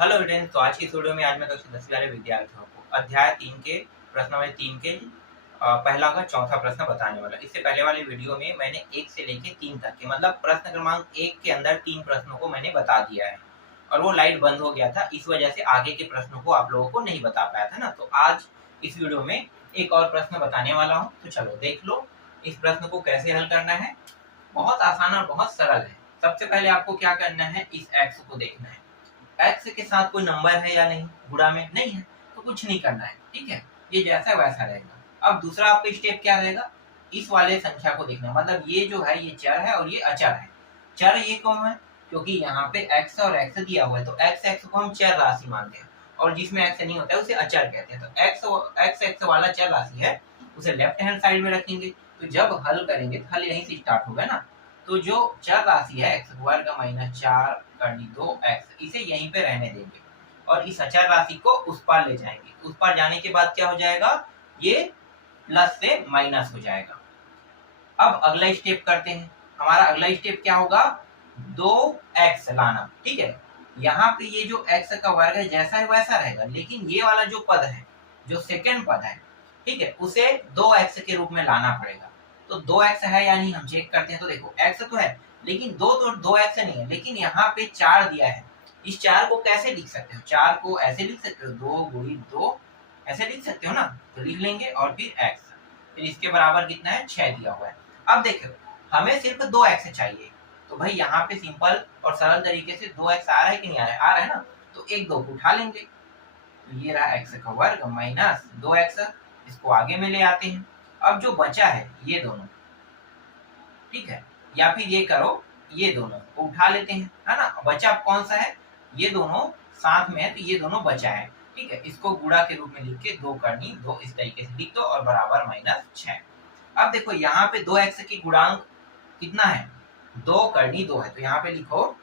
Hello students, तो आज की इस वीडियो में आज मैं कक्षा 10 वाले विद्यार्थियों को अध्याय 3 के प्रश्न नंबर 3 के पहला का चौथा प्रश्न बताने वाला। इससे पहले वाले वीडियो में मैंने 1 से लेके 3 तक के मतलब प्रश्न क्रमांक 1 के अंदर 3 प्रश्नों को मैंने बता दिया है और वो लाइट बंद हो गया था, इस वजह से आगे के प्रश्नों को आप लोगों को नहीं बता पाया था ना। तो आज इस वीडियो में एक और प्रश्न बताने वाला हूँ, तो चलो देख लो इस प्रश्न को कैसे हल करना है। बहुत आसान और बहुत सरल है। सबसे पहले आपको क्या करना है, इस एक्स को देखना है। एक्स के साथ कोई नंबर है या नहीं, गुणा में नहीं है तो कुछ नहीं करना है, ठीक है, ये जैसा वैसा रहेगा। अब दूसरा आपका स्टेप क्या रहेगा, इस वाले संख्या को देखना, मतलब ये जो है ये चर है और ये अचर है। चर ये कौन है, क्योंकि यहाँ पे एक्स और एक्स दिया हुआ है तो एक्स को हम चर राशि मानते हैं और जिसमें एक्स नहीं होता है उसे अचर कहते हैं। तो एक्स वाला चर राशि है, उसे लेफ्ट हैंड साइड में रखेंगे। तो जब हल करेंगे तो हल यहीं से स्टार्ट होगा ना। तो जो चर राशि है एक्स वर्ग माइनस 4 करनी 2x, इसे यहीं पे रहने देंगे और इस अचर राशि को उस पार ले जाएंगे। उस पार जाने के बाद क्या हो जाएगा, ये प्लस से माइनस हो जाएगा। अब अगला स्टेप करते हैं। हमारा अगला स्टेप क्या होगा, 2x लाना, ठीक है। यहाँ पे ये जो x का वर्ग है जैसा है वैसा रहेगा, लेकिन ये वाला जो पद है, जो सेकेंड पद है, ठीक है, उसे 2x के रूप में लाना पड़ेगा। तो 2x है या नहीं हम चेक करते हैं। तो देखो x तो है लेकिन तो 2x नहीं है, लेकिन यहाँ पे 4 दिया है। इस 4 को कैसे लिख सकते हो, 4 को ऐसे लिख सकते हो, 2 गुणी 2 ऐसे लिख सकते हो ना। तो लिख लेंगे और फिर x, फिर इसके बराबर कितना है, 6 दिया हुआ है। अब देखो हमें सिर्फ 2x चाहिए, तो भाई यहाँ पे सिंपल और सरल तरीके से 2x आ रहा है कि नहीं आ रहा है, आ रहा है ना। तो एक 2 को उठा लेंगे, तो ये रहा x का वर्ग माइनस 2x, इसको आगे में ले आते हैं। अब जो बचा है ये दोनों, ठीक है, या फिर ये करो, ये दोनों को उठा लेते हैं, है ना। बचा कौन सा है, ये दोनों साथ में है तो ये दोनों बचा है, ठीक है। इसको गुणा के रूप में लिख के 2 करनी 2 इस तरीके से लिख दो और बराबर माइनस 6। अब देखो यहाँ पे 2x की गुणांक कितना है, 2 करनी 2 है, तो यहाँ पे लिखो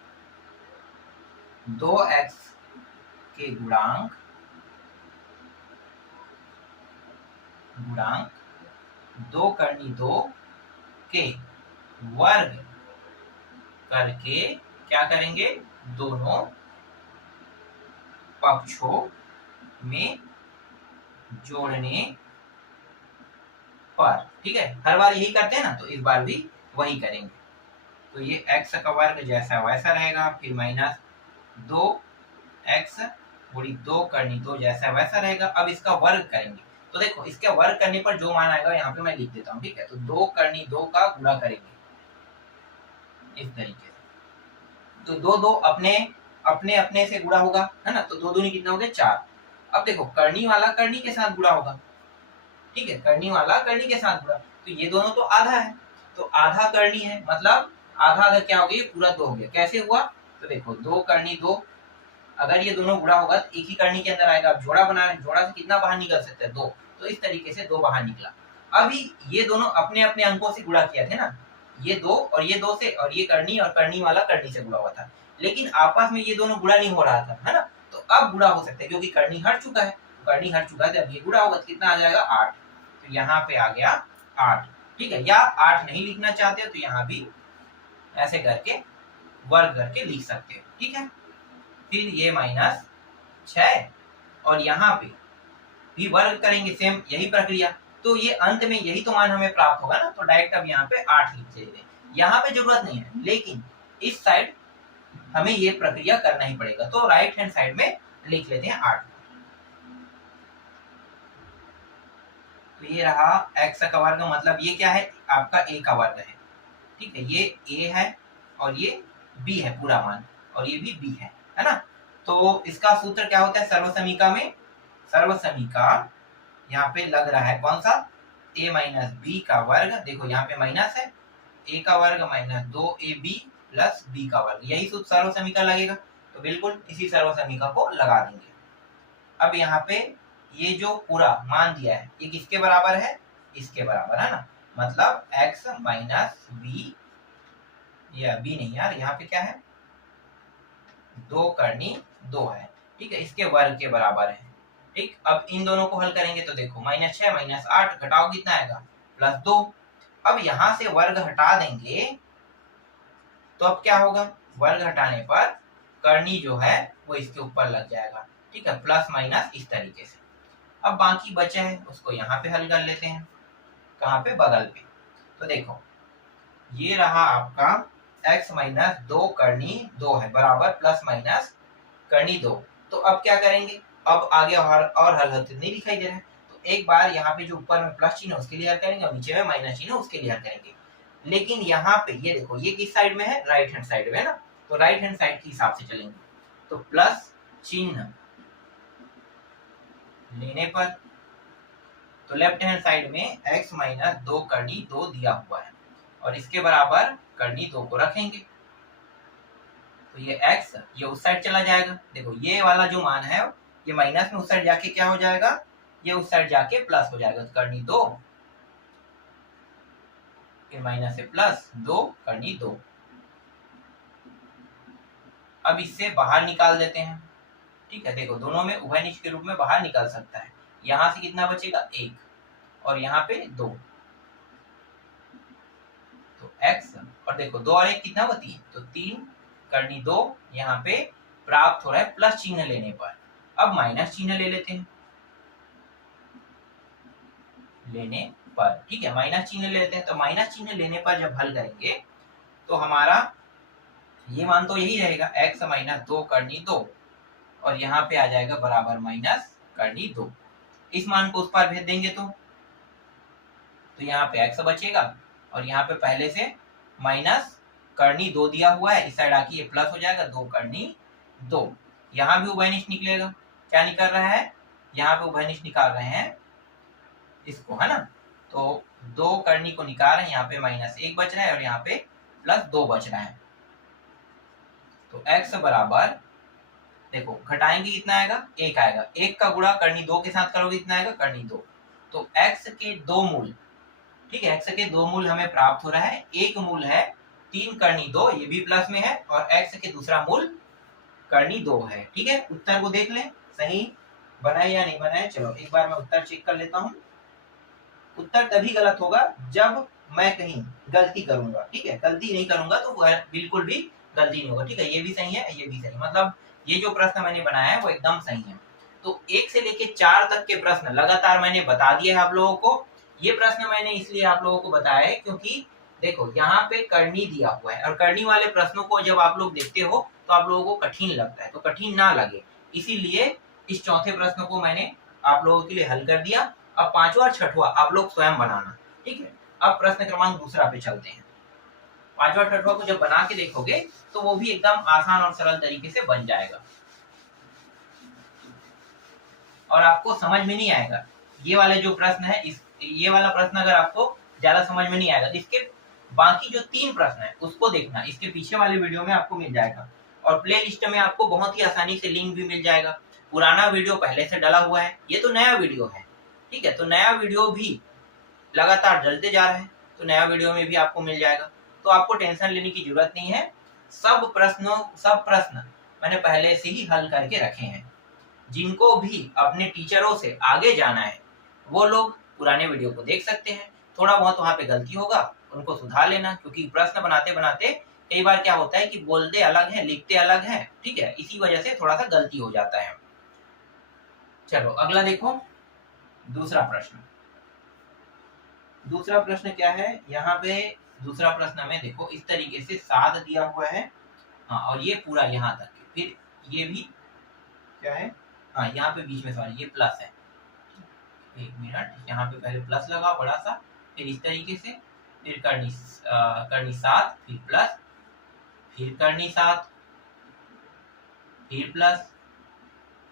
2x के गुणांक 2 करनी 2 के वर्ग करके क्या करेंगे, दोनों पक्षों में जोड़ने पर, ठीक है। हर बार यही करते हैं ना, तो इस बार भी वही करेंगे। तो ये x का वर्ग जैसा वैसा रहेगा, फिर माइनस 2x गुणी 2 करनी 2 जैसा वैसा रहेगा। अब इसका वर्ग करेंगे, तो देखो इसके वर्ग करने पर जो मान आएगा यहाँ पे मैं लिख देता हूँ, ठीक है। तो 2 करनी 2 का गुणा करेंगे इस तरीके से, तो 2 2 अपने अपने अपने से गुणा होगा, है ना। तो 2 दूनी कितना हो गया, 4। अब देखो करनी वाला करनी के साथ गुणा होगा, ठीक है, करनी वाला करनी के साथ गुणा, तो ये दोनों तो आधा है, तो आधा करनी है, मतलब आधा आधा क्या हो गया, पूरा 2 हो गया। कैसे हुआ, तो देखो 2 करनी 2, अगर ये दोनों गुणा होगा तो एक ही करनी के अंदर आएगा। अब जोड़ा बनाना, जोड़ा से कितना बाहर निकल सकता है, 2, तो इस तरीके से 2 बाहर निकला। अभी ये दोनों अपने अपने अंकों से गुणा किया थे ना, ये 2 और ये 2 से, और ये करनी और करनी वाला करनी से गुणा हुआ था, लेकिन आपस में ये दोनों गुणा नहीं हो रहा था, है ना। तो अब गुणा हो सकता है क्योंकि करनी हट चुका है, तो करनी हट चुका है, अब ये गुणा होगा तो कितना आ जाएगा, 8। तो यहाँ पे आ गया 8, ठीक है। या 8 नहीं लिखना चाहते हो तो यहाँ भी ऐसे करके वर्ग करके लिख सकते हो, ठीक है। फिर ये माइनस 6 और यहाँ पे भी वर्ग करेंगे, सेम यही प्रक्रिया। तो ये अंत में यही तो मान हमें प्राप्त होगा ना, तो डायरेक्ट अब यहाँ पे 8 लिख देते हैं। यहाँ पे जरूरत नहीं है, लेकिन इस साइड हमें ये प्रक्रिया करना ही पड़ेगा, तो राइट हैंड साइड में लिख लेते हैं 8। तो ये रहा x का वर्ग, मतलब ये क्या है, आपका a का वर्ग है, ठीक है। ये a है और ये b है पूरा मान, और ये भी b है ना। तो इसका सूत्र क्या होता है सर्वसमीका में, सर्वसमीका यहाँ पे लग रहा है कौन सा, a माइनस b का वर्ग। देखो यहाँ पे माइनस है, a का वर्ग माइनस 2ab प्लस b का वर्ग, यही सूत्र सर्वसमीका लगेगा। तो बिल्कुल इसी सर्वसमीका को लगा देंगे। अब यहाँ पे ये जो पूरा मान दिया है ये किसके बराबर है, इसके बराबर, है ना। मतलब x माइनस b, या b नहीं यार, यहाँ पे क्या है, 2 करनी 2 है, ठीक है, इसके वर्ग के बराबर है, ठीक। अब इन दोनों को हल करेंगे तो देखो माइनस 6 माइनस 8 घटाओ कितना आएगा, प्लस 2। अब यहाँ से वर्ग हटा देंगे तो अब क्या होगा, वर्ग हटाने पर करनी जो है वो इसके ऊपर लग जाएगा, ठीक है, प्लस माइनस इस तरीके से। अब बाकी बचे हैं उसको यहाँ पे हल कर लेते हैं, कहाँ पे, बगल पे। तो देखो ये रहा आपका x माइनस 2 करनी 2 है बराबर प्लस माइनस करनी 2। तो अब क्या करेंगे, अब आगे और हल होते नहीं दिखाई दे रहा है, तो एक बार यहाँ पे जो ऊपर में प्लस चिन्ह है उसके लिए हल करेंगे और नीचे में माइनस चिन्ह है उसके लिए हल करेंगे। लेकिन यहाँ पे ये देखो ये किस साइड में है, राइट हैंड साइड में है ना, तो राइट हैंड साइड के हिसाब से चलेंगे। तो प्लस चिन्ह लेने पर तो लेफ्ट हैंड साइड में x माइनस 2 करनी 2 दिया हुआ है और इसके बराबर करनी 2 को रखेंगे। तो ये x ये उस साइड चला जाएगा, देखो ये वाला जो मान है ये माइनस में उस साइड जाके क्या हो जाएगा, ये उस साइड जाके प्लस हो जाएगा। तो करनी 2 फिर माइनस से प्लस 2 करनी 2। अब इससे बाहर निकाल देते हैं, ठीक है, देखो दोनों में उभयनिष्ठ के रूप में बाहर निकल सकता है। यहाँ से कितना बचेगा 1 और यहाँ पे 2, तो x और देखो 2 और 1 कितना हुआ 3, तो 3 करनी 2 यहाँ पे प्राप्त हो रहा है प्लस चिन्ह लेने पर। अब माइनस चिन्ह ले लेते हैं लेने पर, ठीक है, माइनस चिन्ह ले लेते हैं। तो माइनस चिन्ह लेने पर जब हल करेंगे तो हमारा ये मान तो यही रहेगा x माइनस 2 करनी 2 और यहाँ पे आ जाएगा बराबर माइनस करनी 2। इस मान को उस पर भेज देंगे तो यहाँ पे x बचेगा और यहाँ पे पहले से माइनस करनी 2 दिया हुआ है, इस साइड आके ये प्लस हो जाएगा 2 करनी 2। यहाँ भी उभयनिष्ठ निकलेगा, क्या निकल रहा है, यहाँ पे उभयनिष्ठ निकाल रहे हैं इसको, है ना, तो 2 करनी को निकाल रहे हैं, यहाँ पे माइनस 1 बच रहा है और यहाँ पे प्लस 2 बच रहा है। तो x बराबर देखो घटाएंगे कितना आएगा, 1 आएगा, 1 का गुणा करनी 2 के साथ करोगे कितना आएगा, करनी 2। तो x के 2 मूल, ठीक है, x के 2 मूल हमें प्राप्त हो रहा है। एक मूल है 3 करनी 2, ये भी प्लस में है, और x के दूसरा मूल करनी 2 है, ठीक है। उत्तर को देख लें सही बनाए या नहीं बनाए। चलो एक बार मैं उत्तर चेक कर लेता हूँ। उत्तर तभी गलत होगा जब मैं कहीं गलती करूंगा, ठीक है, गलती नहीं करूंगा तो वह बिल्कुल भी गलती नहीं होगा, ठीक है। ये भी सही है, ये भी सही, मतलब ये जो प्रश्न मैंने बनाया है वो एकदम सही है। तो 1 से लेके 4 तक के प्रश्न लगातार मैंने बता दिए आप लोगों को। ये प्रश्न मैंने इसलिए आप लोगों को बताया है क्योंकि देखो यहाँ पे करनी दिया हुआ है और करनी वाले प्रश्नों को जब आप लोग देखते हो तो आप लोगों को कठिन लगता है, तो कठिन ना लगे इसीलिए इस चौथे प्रश्न को मैंने आप लोगों के लिए हल कर दिया। अब पांचवा और छठवा आप लोग स्वयं बनाना, ठीक है। अब प्रश्न क्रमांक दूसरा पे चलते हैं। पांचवा छठवा को जब बना के देखोगे तो वो भी एकदम आसान और सरल तरीके से बन जाएगा और आपको समझ में नहीं आएगा। ये वाले जो प्रश्न है ये वाला प्रश्न अगर आपको ज्यादा समझ में नहीं आएगा तो इसके बाकी जो 3 प्रश्न है उसको देखना, इसके पीछे वाले वीडियो में आपको मिल जाएगा और प्ले लिस्ट में आपको बहुत ही आसानी से लिंक भी मिल जाएगा। पुराना वीडियो पहले से डला हुआ है, ये तो नया वीडियो है, ठीक है। तो नया वीडियो भी लगातार डलते जा रहे हैं, तो नया वीडियो में भी आपको मिल जाएगा, तो आपको टेंशन लेने की जरूरत नहीं है। सब प्रश्न मैंने पहले से ही हल करके रखे हैं। जिनको भी अपने टीचरों से आगे जाना है वो लोग पुराने वीडियो को देख सकते हैं। थोड़ा बहुत वहां पे गलती होगा उनको सुधार लेना, क्योंकि प्रश्न बनाते बनाते कई बार क्या होता है कि बोलते अलग है लिखते अलग है, ठीक है, इसी वजह से थोड़ा सा गलती हो जाता है। चलो अगला देखो, दूसरा प्रश्न। दूसरा प्रश्न क्या है, यहाँ पे दूसरा प्रश्न में देखो इस तरीके से 7 दिया हुआ है, हाँ, और ये पूरा यहाँ तक, फिर ये भी क्या है, हाँ, यहाँ पे बीच में सॉरी ये प्लस है, 1 मिनट, यहाँ पे पहले प्लस लगाओ बड़ा सा, फिर इस तरीके से, फिर करनी 7, फिर प्लस, फिर करनी 7, फिर प्लस,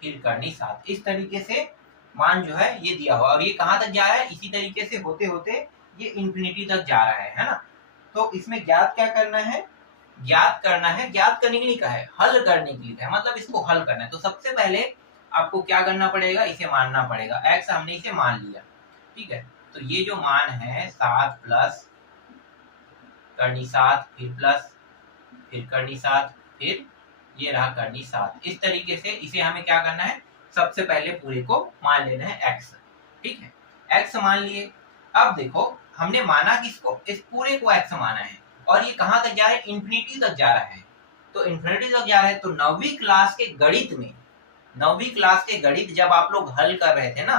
फिर करनी 7, इस तरीके से मान जो है ये दिया हुआ और ये कहाँ तक जा रहा है, इसी तरीके से होते होते ये इंफिनिटी तक जा रहा है ना। तो इसमें ज्ञात क्या करना है, ज्ञात करना है, ज्ञात करने के लिए कहा है, हल करने के लिए है, मतलब इसको हल करना है। तो सबसे पहले आपको क्या करना पड़ेगा, इसे मानना पड़ेगा, x हमने इसे मान लिया, ठीक है। तो ये जो मान है 7 प्लस करनी 7, फिर प्लस, फिर करनी 7, फिर ये रहा करनी 7, इस तरीके से इसे हमें क्या करना है, सबसे पहले पूरे को मान लेना है x, ठीक है। x मान लिए। अब देखो हमने माना किसको, इस पूरे को x माना है और ये कहां तक जा रहा है, इंफिनिटी तक जा रहा है, तो इन्फिनिटी तक जा रहे हैं। तो नौवीं क्लास के गणित जब आप लोग हल कर रहे थे ना,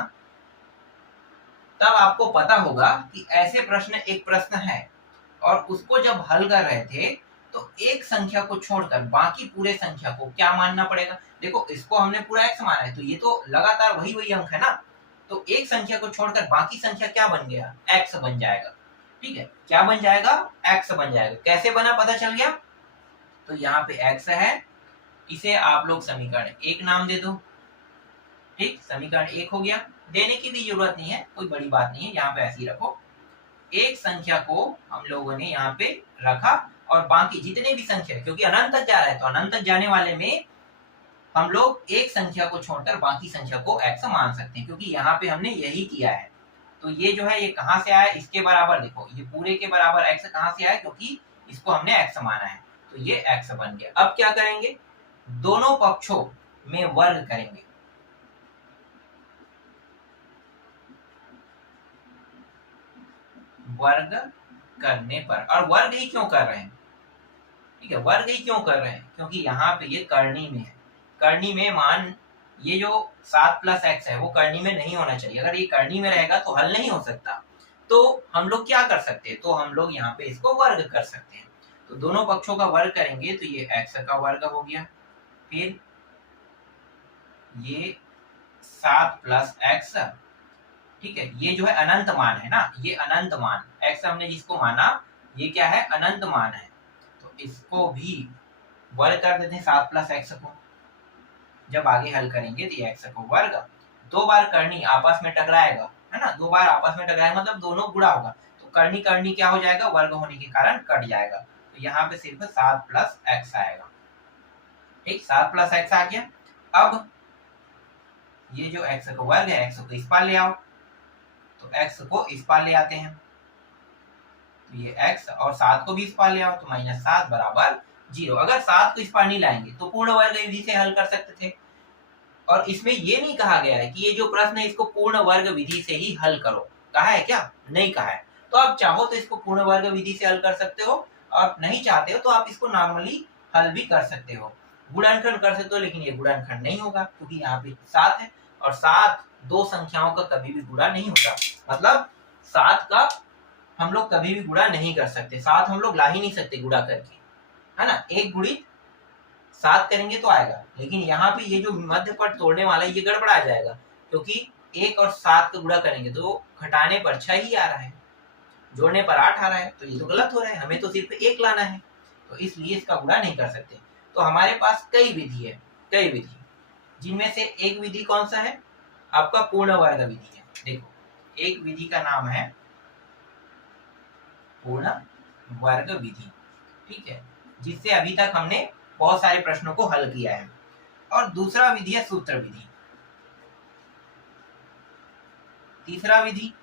तब आपको पता होगा कि ऐसे प्रश्न, एक प्रश्न है और उसको जब हल कर रहे थे तो एक संख्या को छोड़कर बाकी पूरे संख्या को क्या मानना पड़ेगा। देखो इसको हमने पूरा x माना है, तो ये तो लगातार वही अंक है ना, तो एक संख्या को छोड़कर बाकी संख्या क्या बन गया, x बन जाएगा। ठीक है, क्या बन जाएगा, x बन जाएगा। कैसे बना पता चल गया। तो यहाँ पे x है, इसे आप लोग समीकरण 1 नाम दे दो। ठीक, समीकरण 1 हो गया। देने की भी जरूरत नहीं है, कोई बड़ी बात नहीं है, यहाँ पे ऐसे ही रखो। एक संख्या को हम लोगों ने यहाँ पे रखा और बाकी जितने भी संख्या, क्योंकि अनंत तक जा रहा है तो अनंत तक जाने वाले में हम लोग एक संख्या को छोड़कर बाकी संख्या को x मान सकते हैं, क्योंकि यहाँ पे हमने यही किया है। तो ये जो है ये कहाँ से आया, इसके बराबर, देखो ये पूरे के बराबर x कहाँ से आया, क्योंकि इसको हमने x माना है, तो ये x बन गया। अब क्या करेंगे, दोनों पक्षों में वर्ग करेंगे। वर्ग करने पर, और वर्ग ही क्यों कर रहे हैं, ठीक है, वर्ग ही क्यों कर रहे हैं, क्योंकि यहाँ पे ये करनी में है। करनी में मान, ये जो 7 + x है वो करनी में नहीं होना चाहिए। अगर ये करनी में रहेगा तो हल नहीं हो सकता। तो हम लोग क्या कर सकते हैं, तो हम लोग यहाँ पे इसको वर्ग कर सकते हैं। तो दोनों पक्षों का वर्ग करेंगे तो ये x का वर्ग हो गया, फिर ये 7 + x, ठीक है, ये जो है अनंत मान है ना, ये अनंत मान, x हमने जिसको माना ये क्या है, अनंत मान है। तो इसको भी वर्ग कर देते हैं 7 + x को। जब आगे हल करेंगे तो x को वर्ग, 2 बार करनी आपस में टकराएगा, है ना, 2 बार आपस में टकराएगा मतलब दोनों गुणा होगा, तो करनी करनी क्या हो जाएगा, वर्ग होने के कारण कट जाएगा। तो यहाँ पे सिर्फ 7 + x आएगा। ठीक, 7 + x आ गया। अब ये जो x का वर्ग है, x को इस पार ले आओ, तो x को इस पार ले आते हैं, तो ये x और 7 को भी इस पार ले आओ, तो -7 = 0। अगर 7 को इस पार नहीं लाएंगे तो पूर्ण वर्ग विधि से हल कर सकते थे, और इसमें ये नहीं कहा गया है कि ये जो प्रश्न है इसको पूर्ण वर्ग विधि से ही हल करो, कहा है क्या, नहीं कहा है। तो आप चाहो तो इसको पूर्ण वर्ग विधि से हल कर सकते हो, और नहीं चाहते हो तो आप इसको नॉर्मली हल भी कर सकते हो, गुणनखंड कर सकते हो, लेकिन ये गुणनखंड नहीं होगा क्योंकि यहाँ पे 7 है, और 7 दो संख्याओं का कभी भी गुणा नहीं होता। मतलब 7 का हम लोग कभी भी गुणा नहीं कर सकते, 7 हम लोग ला ही नहीं सकते गुणा करके, है ना, 1 गुणित 7 करेंगे तो आएगा। लेकिन यहाँ पे ये जो मध्य पद तोड़ने वाला है ये गड़बड़ा जाएगा, क्योंकि 1 और 7 का गुणा करेंगे तो घटाने पर 6 ही आ रहा है, जोड़ने पर 8 आ रहा है, तो ये तो गलत हो रहा है, हमें तो सिर्फ 1 लाना है, तो इसलिए इसका गुणा नहीं कर सकते। तो हमारे पास कई विधि है, कई विधि, जिनमें से एक विधि कौन सा है, आपका पूर्ण वर्ग विधि है। देखो एक विधि का नाम है पूर्ण वर्ग विधि, ठीक है, जिससे अभी तक हमने बहुत सारे प्रश्नों को हल किया है। और दूसरा विधि है सूत्र विधि। तीसरा विधि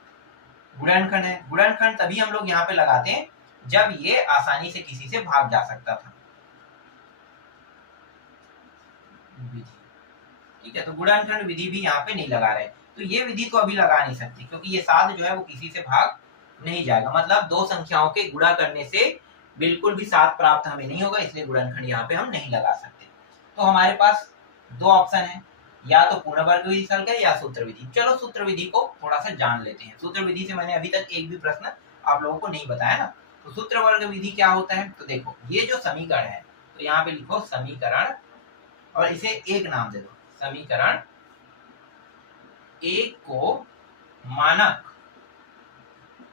गुणनखंड है। गुणनखंड तभी हम लोग यहाँ पे लगाते हैं जब ये आसानी से किसी से भाग जा सकता था। ठीक है, तो गुणनखंड विधि भी यहाँ पे नहीं लगा रहे, तो ये विधि तो अभी लगा नहीं सकती, क्योंकि ये 7 जो है वो किसी से भाग नहीं जाएगा, मतलब दो संख्याओं के गुणा करने से बिल्कुल भी 7 प्राप्त हमें नहीं होगा, इसलिए गुणनखंड यहाँ पे हम नहीं लगा सकते। तो हमारे पास दो ऑप्शन है, या तो पूर्ण वर्ग विधि से हल करें या सूत्र विधि। चलो सूत्र विधि को थोड़ा सा जान लेते हैं। सूत्र विधि से मैंने अभी तक एक भी प्रश्न आप लोगों को नहीं बताया ना। तो सूत्र वर्ग विधि क्या होता है, तो देखो ये जो समीकरण है, तो यहाँ पे लिखो समीकरण और इसे एक नाम दे दो, समीकरण एक को मानक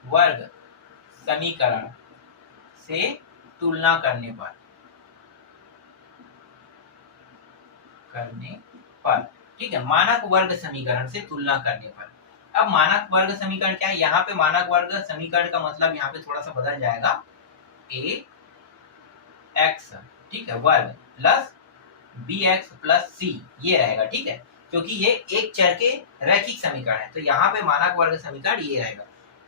वर्ग समीकरण से तुलना करने पर, ठीक है, मानक वर्ग समीकरण से तुलना करने पर। अब मानक वर्ग समीकरण क्या है, यहाँ पे मानक वर्ग समीकरण का मतलब यहाँ पे थोड़ा सा बदल जाएगा, a x, ठीक है, वर्ग प्लस bx प्लस c, ये रहेगा, ठीक है, क्योंकि ये एक चर के रैखिक समीकरण है, तो यहाँ पे मानक वर्ग समीकरण ये रहेगा,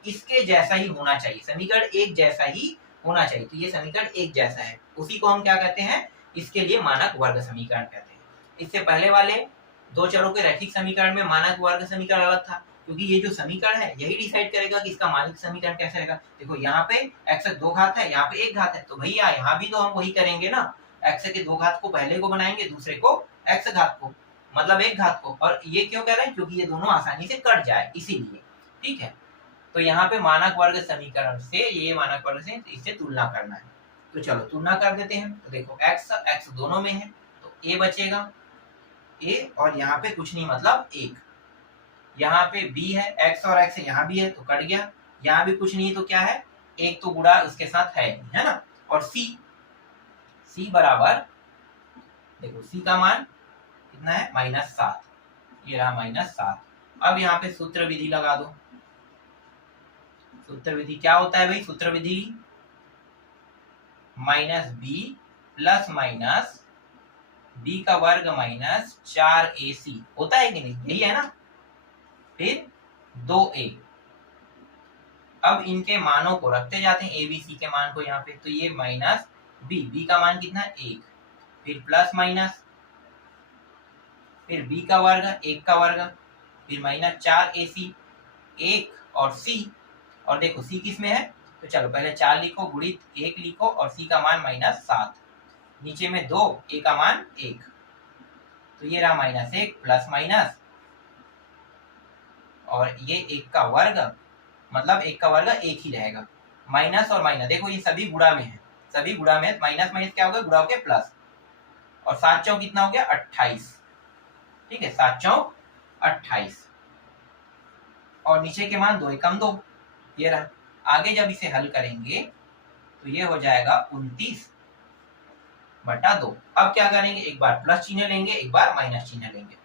इसके जैसा ही होना चाहिए, समीकरण एक जैसा ही होना चाहिए। तो ये समीकरण एक जैसा है, उसी को हम क्या कहते हैं, इसके लिए मानक वर्ग समीकरण कहते हैं। इससे पहले वाले दो चरों के रैखिक समीकरण में मानक वर्ग समीकरण अलग था, क्योंकि ये जो समीकरण है यही डिसाइड करेगा कि इसका मानक समीकरण कैसे रहेगा। देखो यहाँ पे x 2 घात है, यहाँ पे 1 घात है, तो भैया यहाँ भी तो हम वही करेंगे ना, x के 2 घात को पहले को बनाएंगे, दूसरे को x घात को, मतलब एक घात को। और ये क्यों कह रहे हैं, क्योंकि ये दोनों आसानी से कट जाए इसीलिए। ठीक है, तो यहाँ पे मानक वर्ग समीकरण से ये मानक वर्ग से इससे तुलना करना है। तो चलो तुलना कर देते हैं। तो देखो x दोनों में है तो a बचेगा, a और यहाँ पे कुछ नहीं मतलब 1। यहाँ पे b है, x और x यहाँ भी है तो कट गया, यहाँ भी कुछ नहीं तो क्या है, 1 तो गुणा उसके साथ है ना। और c बराबर, देखो c का मान कितना है, -7, ये रहा -7। अब यहाँ पे सूत्र विधि लगा दो। सूत्र विधि क्या होता है भाई, सूत्र विधि -b प्लस माइनस b का वर्ग माइनस 4ac होता है कि नहीं, यही है ना। फिर 2a, अब इनके मानों को रखते जाते हैं, a b c के मान को यहाँ पे। तो ये माइनस b का मान कितना है 1, फिर प्लस माइनस, फिर b का वर्ग 1 का वर्ग, फिर माइनस 4ac 1 और c। और देखो c किस में है, तो चलो पहले 4 लिखो, गुणित 1 लिखो और c का मान -7, नीचे में 2, a का मान 1, तो ये रहा -1 प्लस माइनस, और ये 1 का वर्ग, मतलब 1 का वर्ग 1 ही रहेगा। माइनस और माइनस, देखो ये सभी गुणा में है, सभी गुणा में, माइनस माइनस क्या हो गया, गुणा हो गया प्लस, और 7 चौक कितना हो गया 28। ठीक है, 7 चौक 28, और नीचे के मान 2 एकम 2, ये रहा। आगे जब इसे हल करेंगे तो ये हो जाएगा 29/2। अब क्या करेंगे, एक बार प्लस चिन्ह लेंगे, एक बार माइनस चिन्ह लेंगे।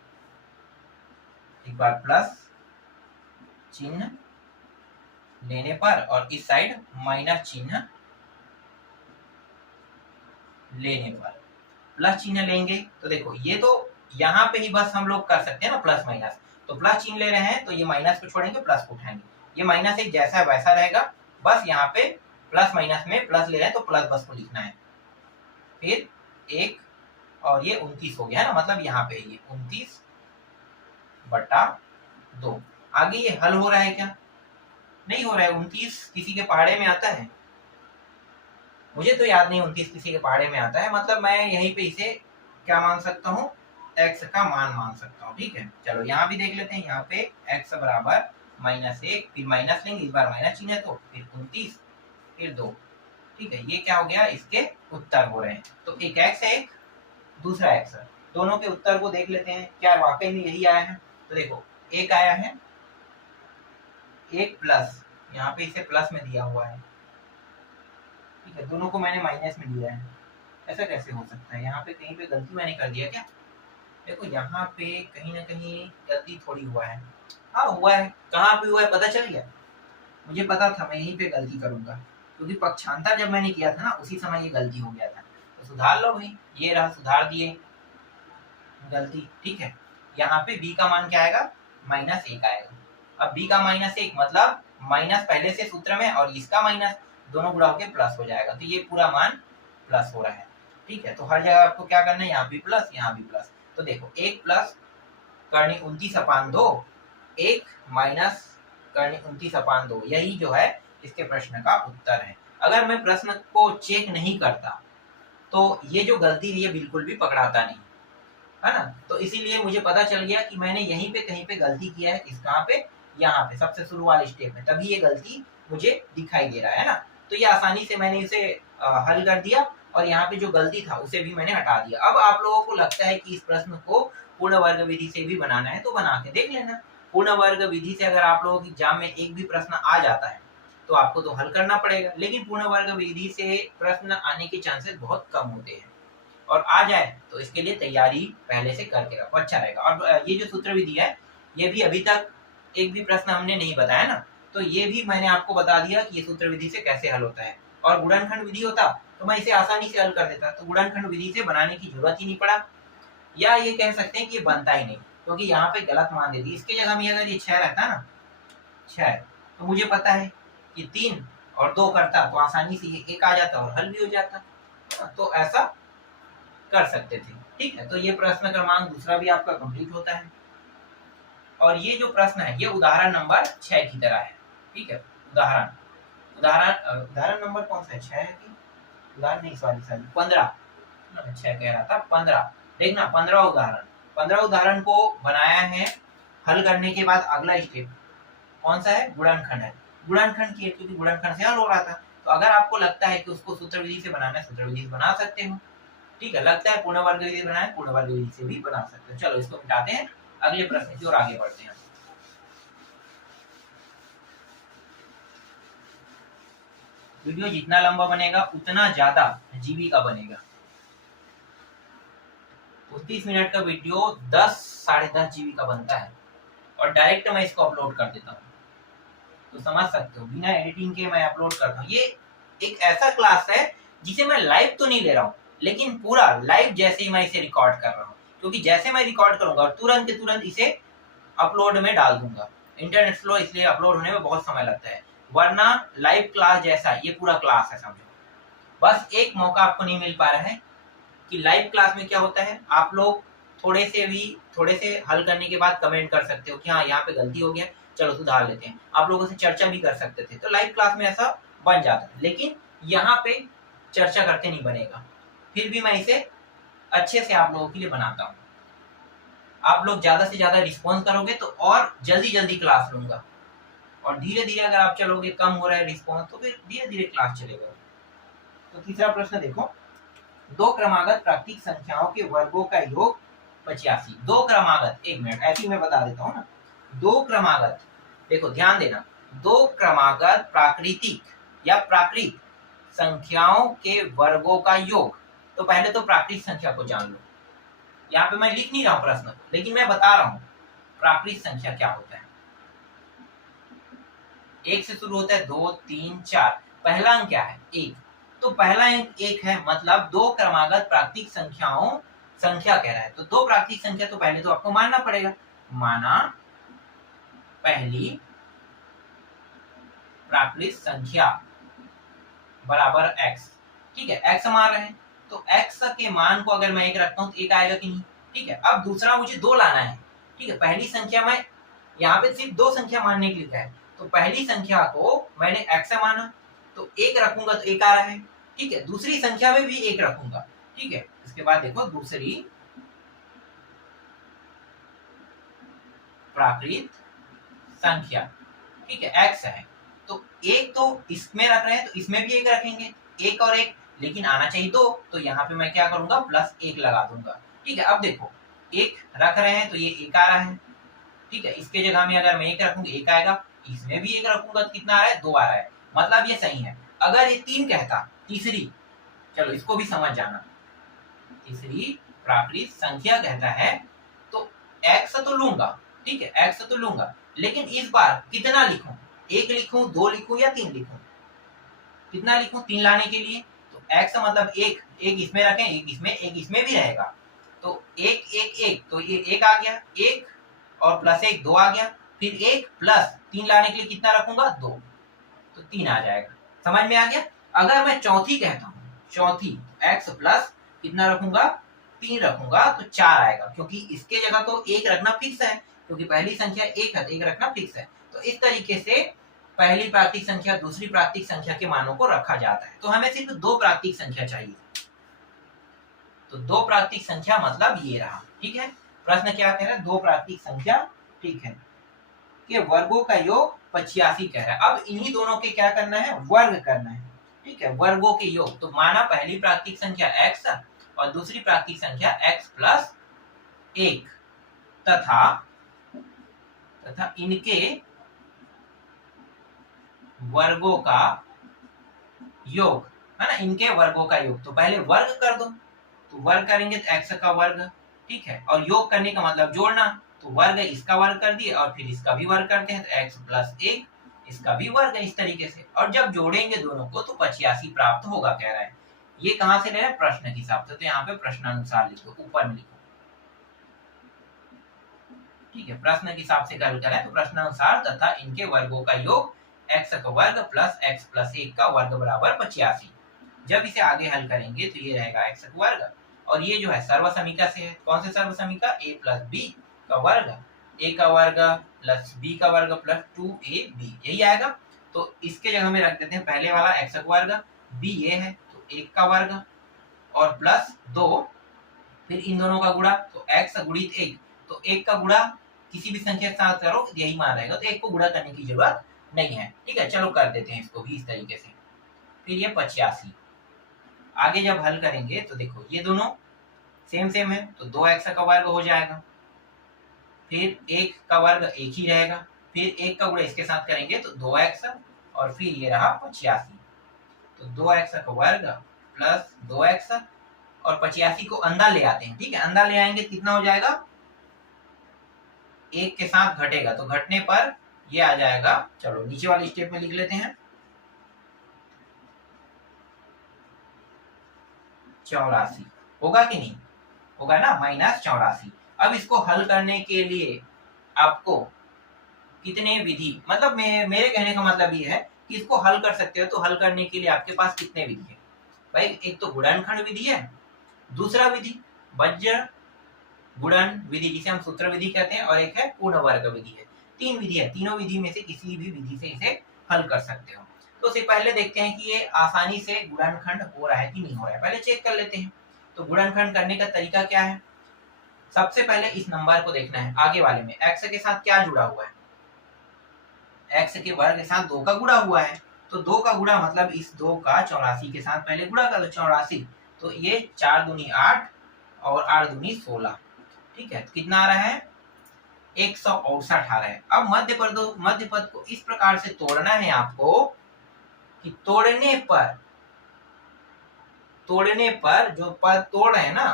एक बार प्लस चिन्ह लेने पर और इस साइड माइनस चिन्ह लेने पर, प्लस चिन्ह लेंगे तो देखो ये तो यहाँ पे ही बस हम लोग कर सकते हैं ना प्लस माइनस। तो प्लस चिन्ह ले रहे हैं तो ये माइनस को छोड़ेंगे, प्लस को उठाएंगे, ये माइनस एक जैसा है वैसा रहेगा, बस यहाँ पे प्लस माइनस में प्लस ले रहे हैं तो प्लस बस को लिखना है। फिर 1 और ये 29 हो गया है ना, मतलब यहाँ पे ये 29/2। आगे ये हल हो रहा है क्या, नहीं हो रहा है। 29 किसी के पहाड़े में आता है, मुझे तो याद नहीं 29 किसी के पहाड़े में आता है, मतलब मैं यहीं पे इसे क्या मान सकता हूँ, x का मान सकता हूँ। ठीक है, चलो यहाँ भी देख लेते हैं। यहाँ पे x बराबर -1, फिर माइनस लेंगे, इस बार माइनस चिन्ह है तो फिर 29, फिर 2। ठीक है, ये क्या हो गया, इसके उत्तर हो रहे हैं। तो एक x है, एक दूसरा x है, दोनों के उत्तर को देख लेते हैं क्या वाकई में यही आया है। तो देखो एक आया है, एक प्लस, यहाँ पे इसे प्लस में दिया हुआ है। ठीक है, दोनों को मैंने माइनस में दिया है, ऐसा कैसे हो सकता है, यहाँ पे कहीं पे गलती मैंने कर दिया क्या। देखो यहाँ पे कहीं ना कहीं गलती थोड़ी हुआ है, हाँ हुआ है, कहाँ पे हुआ है पता चल गया। मुझे पता था मैं यहीं पे गलती करूंगा, क्योंकि पक्षांतर जब मैंने किया था ना उसी समय ये गलती हो गया था। तो सुधार लो भाई, ये रहा, सुधार दिए गलती। ठीक है, यहाँ पे b का मान क्या आएगा, -1 आएगा। अब b का -1 मतलब माइनस पहले से सूत्र में और इसका माइनस, दोनों गुणा होकर प्लस हो जाएगा, तो ये पूरा मान प्लस हो रहा है। ठीक है, तो हर जगह आपको क्या करना है, यहाँ भी प्लस, यहाँ भी प्लस। तो देखो 1 प्लस करनी 29/2, 1 माइनस करनी 29/2, यही जो है इसके प्रश्न का उत्तर है। अगर मैं प्रश्न को चेक नहीं करता तो ये जो गलती है बिल्कुल भी पकड़ाता नहीं है ना। तो इसीलिए मुझे पता चल गया कि मैंने यहीं पे कहीं पे गलती किया है, इस कहाँ पे, यहाँ पे सबसे शुरू वाले स्टेप में, तभी ये गलती मुझे दिखाई दे रहा है ना। तो ये आसानी से मैंने इसे हल कर दिया और यहाँ पे जो गलती था उसे भी मैंने हटा दिया। अब आप लोगों को लगता है कि इस प्रश्न को पूर्ण वर्ग विधि से भी बनाना है तो बना के देख लेना। पूर्ण वर्ग विधि से अगर आप लोगों की एग्जाम में एक भी प्रश्न आ जाता है तो आपको तो हल करना पड़ेगा, लेकिन पूर्ण वर्ग विधि से प्रश्न आने के चांसेस बहुत कम होते हैं, और आ जाए तो इसके लिए तैयारी पहले से करके रखो, अच्छा रहेगा। और ये जो सूत्र विधि है ये भी अभी तक एक भी प्रश्न हमने नहीं बताया ना, तो ये भी मैंने आपको बता दिया कि ये सूत्र विधि से कैसे हल होता है। और गुणनखंड विधि होता तो मैं इसे आसानी से हल कर देता, तो गुणनखंड विधि से बनाने की जरूरत ही नहीं पड़ा, या ये कह सकते हैं कि ये बनता ही नहीं, क्योंकि यहाँ पे गलत मान दे दी। इसके जगह में अगर ये 6 रहता ना, 6, तो मुझे पता है कि 3 और 2 करता तो आसानी से ये 1 आ जाता और हल भी हो जाता, तो ऐसा कर सकते थे। ठीक है, तो ये प्रश्न क्रमांक दूसरा भी आपका कंप्लीट होता है। और ये जो प्रश्न है ये उदाहरण नंबर 6 की तरह है। ठीक है, उदाहरण नंबर कौन सा है, 6 है कि उदाहरण नहीं, सॉरी 15। 6 कह रहा था 15। देखना 15 उदाहरण को बनाया है। हल करने के बाद अगला स्टेप कौन सा है? गुणनखंड है। गुणनखंड किए क्योंकि गुणनखंड से हल हो रहा था। तो अगर आपको लगता है कि उसको सूत्र विधि से बनाना है, सूत्र विधि से बना सकते हो। ठीक है, लगता है पूर्ण वर्ग विधि बनाए, पूर्ण वर्ग विधि से भी बना सकते हो। चलो इसको मिटाते हैं, अगले प्रश्न की ओर आगे बढ़ते हैं। वीडियो जितना लंबा बनेगा उतना ज्यादा जीबी का बनेगा। 30 मिनट का वीडियो 10 साढ़े 10 जीबी का बनता है और डायरेक्ट मैं इसको अपलोड कर देता हूँ। तो समझ सकते हो, बिना एडिटिंग के मैं अपलोड करता हूँ। ये एक ऐसा क्लास है जिसे मैं लाइव तो नहीं ले रहा हूँ, लेकिन पूरा लाइव जैसे ही मैं इसे रिकॉर्ड कर रहा हूँ, क्योंकि जैसे मैं रिकॉर्ड करूंगा और तुरंत के तुरंत इसे अपलोड में डाल दूंगा। इंटरनेट स्लो इसलिए अपलोड होने में बहुत समय लगता है, वरना लाइव क्लास जैसा ये पूरा क्लास है समझो। बस एक मौका आपको नहीं मिल पा रहा है कि लाइव क्लास में क्या होता है, आप लोग थोड़े से हल करने के बाद कमेंट कर सकते हो कि हाँ यहाँ पे गलती हो गया, चलो सुधार लेते हैं। आप लोगों से चर्चा भी कर सकते थे, तो लाइव क्लास में ऐसा बन जाता है। लेकिन यहाँ पे चर्चा करके नहीं बनेगा, फिर भी मैं इसे अच्छे से आप लोगों के लिए बनाता हूँ। आप लोग ज्यादा से ज्यादा रिस्पॉन्स करोगे तो और जल्दी क्लास लूंगा, और धीरे धीरे अगर आप चलोगे, कम हो रहा है रिस्पॉन्स, तो फिर धीरे धीरे क्लास चलेगा। तो तीसरा प्रश्न देखो, दो क्रमागत प्राकृतिक संख्याओं के वर्गों का योग 85। दो क्रमागत, एक मिनट ऐसी मैं बता देता हूँ ना। दो क्रमागत, देखो ध्यान देना, दो क्रमागत प्राकृतिक या प्राकृत संख्याओं के वर्गों का योग। तो पहले तो प्राकृतिक संख्या को जान लो। यहाँ पे मैं लिख नहीं रहा हूँ प्रश्न, लेकिन मैं बता रहा हूँ प्राकृतिक संख्या क्या होता है। एक से शुरू होता है, 2 3 4, पहला अंक क्या है? एक। तो पहला अंक एक है, मतलब दो क्रमागत प्राकृतिक संख्याओं संख्या कह रहा है। तो दो प्राकृतिक संख्या तो पहले तो आपको मानना पड़ेगा, माना पहली प्राकृतिक संख्या बराबर x। ठीक है, x मान रहे हैं, तो x के मान को अगर मैं एक रखता हूं तो एक आएगा कि नहीं? ठीक है, अब दूसरा मुझे दो लाना है। ठीक है, पहली संख्या में यहाँ पे सिर्फ दो संख्या मानने के लिए है, तो पहली संख्या को मैंने x माना तो एक रखूंगा तो एक आ रहा है। ठीक है, दूसरी संख्या में भी एक रखूंगा। ठीक है, इसके बाद देखो दूसरी प्राकृत संख्या, ठीक है x है, तो एक तो इसमें रख रहे हैं तो इसमें भी एक रखेंगे, एक और एक, लेकिन आना चाहिए दो, तो यहाँ पे मैं क्या करूंगा, प्लस एक लगा दूंगा। ठीक है, अब देखो एक रख रहे हैं तो ये एक आ रहा है। ठीक है, इसके जगह में अगर मैं एक रखूंगा एक आएगा, इसमें भी एक रखूंगा तो कितना आ रहा है? दो आ रहा है, मतलब ये सही है। अगर ये तीन कहता, तीसरी, चलो इसको भी समझ जाना, तीसरी प्राकृत संख्या कहता है तो x तो लूंगा। ठीक है, x तो लूंगा, लेकिन इस बार कितना लिखूं? एक लिखूं, दो लिखूं या तीन लिखूं? कितना लिखूं तीन लाने के लिए? तो x मतलब एक, एक इसमें रखें, एक इसमें भी रहेगा, तो एक एक एक, तो ये एक आ गया, एक और प्लस एक, दो आ गया, फिर एक प्लस तीन लाने के लिए कितना रखूंगा? दो, तो तीन आ जाएगा। समझ में आ गया? अगर मैं चौथी कहता हूँ, चौथी x प्लस कितना रखूंगा? तीन रखूंगा तो चार आएगा, क्योंकि इसके जगह तो एक रखना फिक्स है, क्योंकि पहली संख्या एक है तो एक रखना फिक्स है। तो इस तरीके से पहली प्राकृतिक संख्या दूसरी प्राकृतिक संख्या के मानों को रखा जाता है। तो हमें सिर्फ दो प्राकृतिक संख्या चाहिए, तो दो प्राकृतिक संख्या मतलब ये रहा। ठीक है, प्रश्न क्या कह रहा है? दो प्राकृतिक संख्या, ठीक है, के वर्गों का योग 85 कह रहा है। अब इन्हीं दोनों के क्या करना है? वर्ग करना है। ठीक है, वर्गों के योग, तो माना पहली प्राकृतिक संख्या x और दूसरी प्राकृतिक संख्या x प्लस एक, तथा इनके वर्गों का योग, है ना, इनके वर्गों का योग। तो पहले वर्ग कर दो, तो वर्ग करेंगे तो x का वर्ग, ठीक है, और योग करने का मतलब जोड़ना, तो वर्ग इसका वर्ग कर दिए और फिर इसका भी वर्ग करते हैं, तो x प्लस एक, इसका भी वर्ग है, इस तरीके से। और जब जोड़ेंगे दोनों को तो 85 प्राप्त होगा कह रहा है। ये कहां से ले रहे हैं? प्रश्न के हिसाब से, तो यहाँ पे प्रश्नानुसार लिखो, ऊपर में लिखो। ठीक है, प्रश्न के हिसाब से हल करें तो प्रश्नानुसार तथा इनके वर्गों का योग x का वर्ग प्लस x प्लस एक का वर्ग बराबर 85। जब इसे आगे हल करेंगे तो ये रहेगा x का वर्ग, और ये जो है सर्वसमीका से है। कौन से सर्वसमीका? a प्लस बी का वर्ग, a का वर्ग प्लस b का वर्ग प्लस 2ab, यही आएगा। तो इसके जगह में रख देते हैं पहले वाला x का वर्ग, b ये है तो एक का वर्ग और प्लस 2, फिर इन दोनों का गुणा, तो x गुणित 1, तो 1 का गुणा किसी भी संख्या के साथ करो यही मान रहेगा, तो 1 को गुणा करने की जरूरत नहीं है। ठीक है, चलो कर देते हैं इसको भी इस तरीके से। फिर ये 85, आगे जब हल करेंगे तो देखो ये दोनों सेम सेम है, तो 2x का वर्ग हो जाएगा, फिर 1 का वर्ग 1 ही रहेगा, फिर 1 का गुणा इसके साथ करेंगे तो 2x, और फिर ये रहा 85, तो 2x का वर्ग प्लस 2x, और 85 को अंदर ले आते हैं। ठीक है, अंदर ले आएंगे कितना हो जाएगा, 1 के साथ घटेगा, तो घटने पर ये आ जाएगा। चलो नीचे वाले स्टेप में लिख लेते हैं, 84 होगा कि नहीं होगा ना, -84। अब इसको हल करने के लिए आपको कितने विधि, मतलब मेरे कहने का मतलब ये है कि इसको हल कर सकते हो, तो हल करने के लिए आपके पास कितने विधि है भाई, एक तो गुणनखंड विधि है, दूसरा विधि वज्र गुणन विधि जिसे हम सूत्र विधि कहते हैं, और एक है पूर्ण वर्ग विधि है। 3 विधि है, तीनों विधि में से किसी भी विधि से इसे हल कर सकते हो। तो उससे पहले देखते हैं कि ये आसानी से गुणनखंड हो रहा है कि नहीं हो रहा है, पहले चेक कर लेते हैं। तो गुणनखंड करने का तरीका क्या है, सबसे पहले इस नंबर को देखना है, आगे वाले में x के साथ क्या जुड़ा हुआ है, x के वर्ग के साथ 2 का गुणा हुआ है, तो 2 का गुणा मतलब इस 2 का 84 के साथ पहले गुणा कर लो, 84, तो ये 4 दूनी 8 और 8 दूनी 16। ठीक है, तो कितना आ रहा है, 168 आ रहा है। अब मध्य पद को इस प्रकार से तोड़ना है आपको कि तोड़ने पर जो पद तोड़ रहे हैं ना,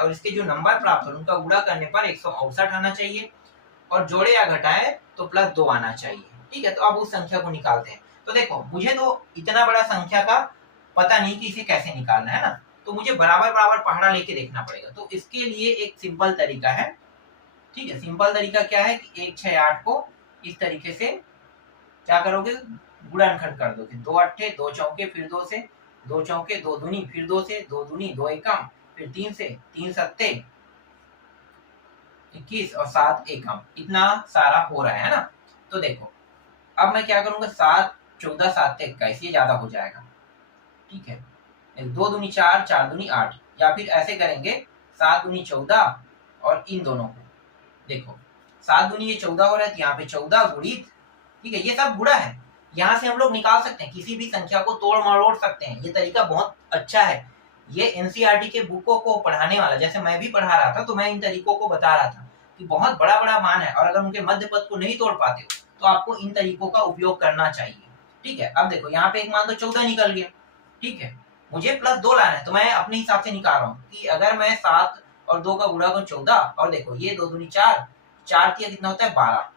और इसके जो नंबर प्राप्त हो उनका गुणा करने पर 168 आना चाहिए, और जोड़े या घटाए तो +2 आना चाहिए। ठीक है, तो अब उस संख्या को निकालते हैं। तो देखो मुझे तो इतना बड़ा संख्या का पता नहीं कि इसे कैसे निकालना है ना, तो मुझे बराबर बराबर पहाड़ा लेके देखना पड़ेगा। तो इसके लिए एक सिंपल तरीका है। ठीक है, सिंपल तरीका क्या है कि 1 6 8 को इस तरीके से क्या करोगे, गुणनखंड कर दोगे, 2 अट्ठे 2 चौके, फिर 2 से 2 चौके 2 दूनी, फिर 2 से 2 दूनी 2 एकम, फिर 3 से 3 सत्ते 21 और 7 एकम, इतना सारा हो रहा है ना। तो देखो अब मैं क्या करूंगा, 7 14 7 21, ये ज्यादा हो जाएगा। ठीक है, 2 दूनी 4 4 दूनी 8, या फिर ऐसे करेंगे 7 दूनी 14, और इन दोनों को देखो 7 दूनी ये 14 हो रहा है, यहाँ पे 14 गुणित, ठीक है ये सब गुणा है, यहाँ से हम लोग निकाल सकते हैं, किसी भी संख्या को तोड़ मरोड़ सकते हैं। ये तरीका बहुत अच्छा है, ये एनसीईआरटी के बुकों को पढ़ाने वाला, जैसे मैं भी पढ़ा रहा था तो मैं इन तरीकों को बता रहा था कि बहुत बड़ा बड़ा मान है, और अगर उनके मध्य पद को नहीं तोड़ पाते हो तो आपको इन तरीकों का उपयोग करना चाहिए। ठीक है, अब देखो यहाँ पे एक मान तो 14 निकल गया। ठीक है, मुझे +2 लाना है, तो मैं अपने हिसाब से निकाल रहा हूँ कि अगर मैं 7 और 2 का गुणा करूं 14, और देखो ये 2 दूनी 4, 4 कितना होता है 12,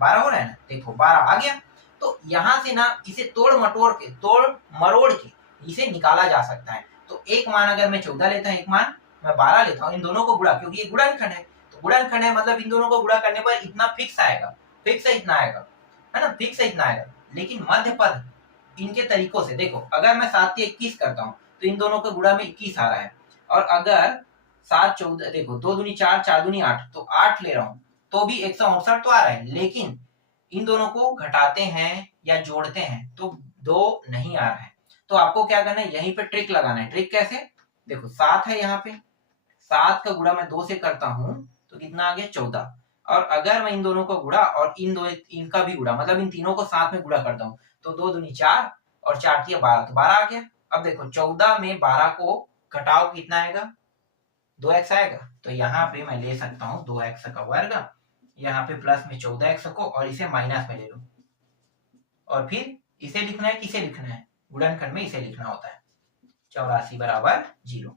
12 हो रहा है ना, देखो 12 आ गया। तो यहाँ से ना इसे तोड़ मरोड़ के इसे निकाला जा सकता है। तो एक मान अगर मैं 14 लेता हूँ, एक मान मैं 12 लेता हूँ, इन दोनों को गुणा, क्योंकि ये गुणनखंड है, तो गुणनखंड है मतलब इन दोनों को गुणा करने पर इतना फिक्स आएगा, फिक्स है इतना आएगा, है ना, फिक्स है इतना आएगा। लेकिन मध्य पद इनके तरीकों से देखो, अगर मैं 7 के 21 करता हूँ तो इन दोनों के गुणा में 21 आ रहा है, और अगर 7 14 देखो 2 दूनी 4 4 दूनी 8, तो 8 ले रहा हूँ तो भी 168 तो आ रहा है, लेकिन इन दोनों को घटाते हैं या जोड़ते हैं तो 2 नहीं आ रहा है। तो आपको क्या करना है, यहीं पे ट्रिक लगाना है। ट्रिक कैसे, देखो 7 है यहाँ पे, 7 का गुणा मैं 2 से करता हूँ तो कितना आ गया 14, और अगर मैं इन दोनों को गुणा और इनका भी गुणा, मतलब इन तीनों को साथ में गुणा करता हूँ, तो 2 दूनी 4 और 4 3 12, तो 12 आ गया। अब देखो 14 में 12 को घटाओ कितना आएगा, 2x आएगा, तो यहाँ पे मैं ले सकता हूँ 2x का वर्ग, यहाँ पे प्लस में 14x को, और इसे माइनस में ले लो, और फिर इसे लिखना है, किसे लिखना है, गुणनखंड में इसे लिखना होता है, 84 बराबर 0।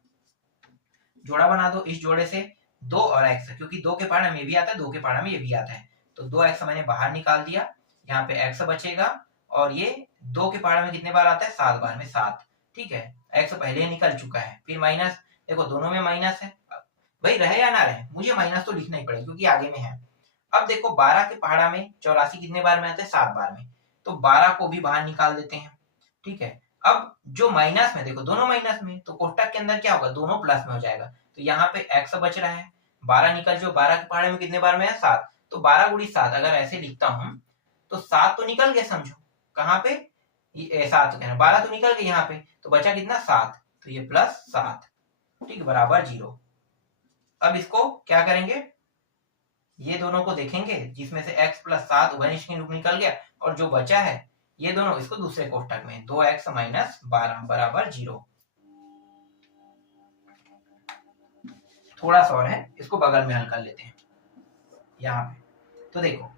जोड़ा बना दो, इस जोड़े से 2 और x, क्योंकि 2 के पहाड़ा में भी आता है, 2 के पहाड़ा में ये भी आता है, तो 2x मैंने बाहर निकाल दिया, यहाँ पे x बचेगा, और ये 2 के पहाड़ा में कितने बार आता है, 7 बार में 7। ठीक है, x पहले निकल चुका है, फिर माइनस, देखो दोनों में माइनस है, भाई रहे या ना रहे मुझे माइनस तो लिखना ही पड़ेगा क्योंकि आगे में है। अब देखो 12 के पहाड़ा में 84 कितने बार में आता है, 7 बार में, तो 12 को भी बाहर निकाल देते हैं। ठीक है, अब जो माइनस में, देखो दोनों माइनस में, तो कोष्टक के अंदर क्या होगा, दोनों प्लस में हो जाएगा, तो यहाँ पे x बच रहा है, 12 निकल, जो 12 के पहाड़े में कितने बार में है, 7, तो 12 गुणित 7 अगर ऐसे लिखता हूं तो 7 तो निकल गया, समझो कहाँ पे, 7 तो कहना 12 तो निकल गया यहाँ पे, तो बचा कितना 7, तो ये +7। ठीक, बराबर 0। अब इसको क्या करेंगे, ये दोनों को देखेंगे जिसमें से x प्लस 7 उभयनिष्ठ के रूप निकल गया, और जो बचा है ये दोनों इसको दूसरे कोष्टक में 2x माइनस 12 बराबर 0। थोड़ा सा और है, इसको बगल में हल कर लेते हैं यहाँ पे। तो देखो